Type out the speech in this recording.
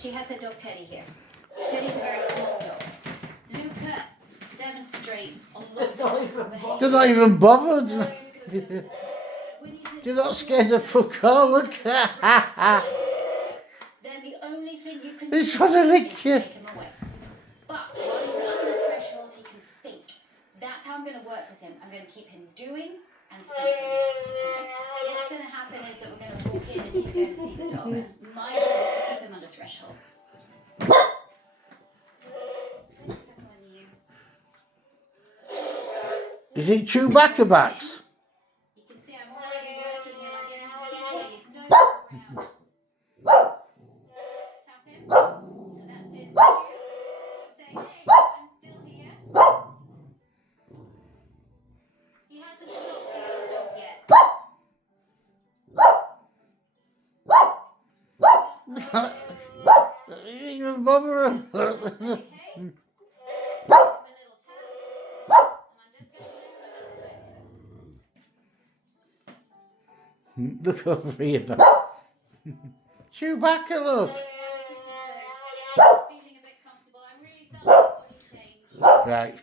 She has her dog Teddy here. Teddy's a very calm dog. Luca demonstrates a lot of behaviour. They're not even bothered. When he's at You're not scared of fuck all, look. then the only thing you can They do just want to lick is you. take him away. But while he's under threshold, he can think. That's how I'm going to work with him. I'm going to keep him doing and thinking. What's going to happen is that we're going to walk in and he's going to see the dog. My job is to keep him under threshold. Is it Chewbacca backs? You can see I'm already working him. I'm getting him to see his nose around. Tap him. And that's his cue to say, hey, I'm still here. He hasn't got the other dog yet. They didn't even bother him. Just say, hey. Give him a little tap. And I'm just going to bring him a little closer. Look over here, back. Chewbacca, look. Pretty close. He's feeling a bit comfortable. I really felt like body change. Right.